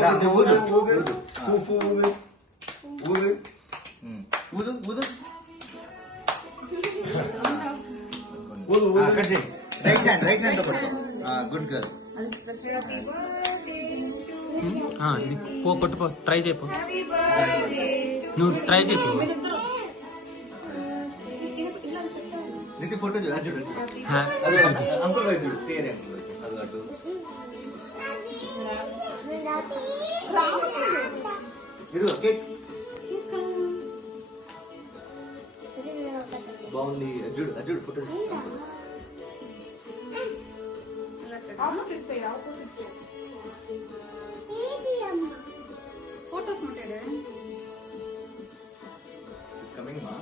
ఊదు ఊదు ఊదు ఊదు ఊదు ఊదు ఊదు రైట్ హ్యాండ్ తో పట్టుకో గుడ్ గర్ల్ పో కొట్టుపో ట్రై చేయపో నువ్వు ట్రై చేయపో నితి ఫోటో చూడు చూడు అంకుల్ వైపు చూడు స్టేర్ అంకుల్ వైపు అది అటు ఇదిగో కేక్ బాగుంది అజుడు అజుడు ఫోటో ఆపోజిట్ సైడ్ ఫోటోస్ ఉంటాయి కమింగ్ మా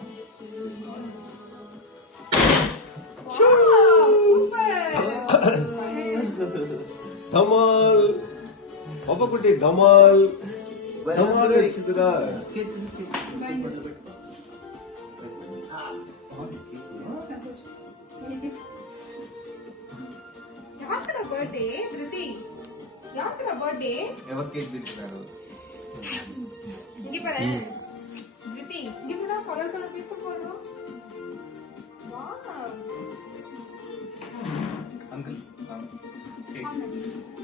ಧಮಾಲ್ ಒಬ್ಬ ಕುಟ್ಟಿ ಧಮಾಲ್ ಧಮಾಲ್ ಹೆಚ್ಚಿದ್ರ ಯಾಕಡ ಬರ್ತ್ಡೇ ಧೃತಿ ಯಾಕಡ ಬರ್ತ್ಡೇ ఎవరు కేక్ తింటున్నారు ఇంగి పడే ధృతి ఇంగి కూడా కలర్ కలర్ తీసుకోపోరు వావ్ అంకుల్ కేక్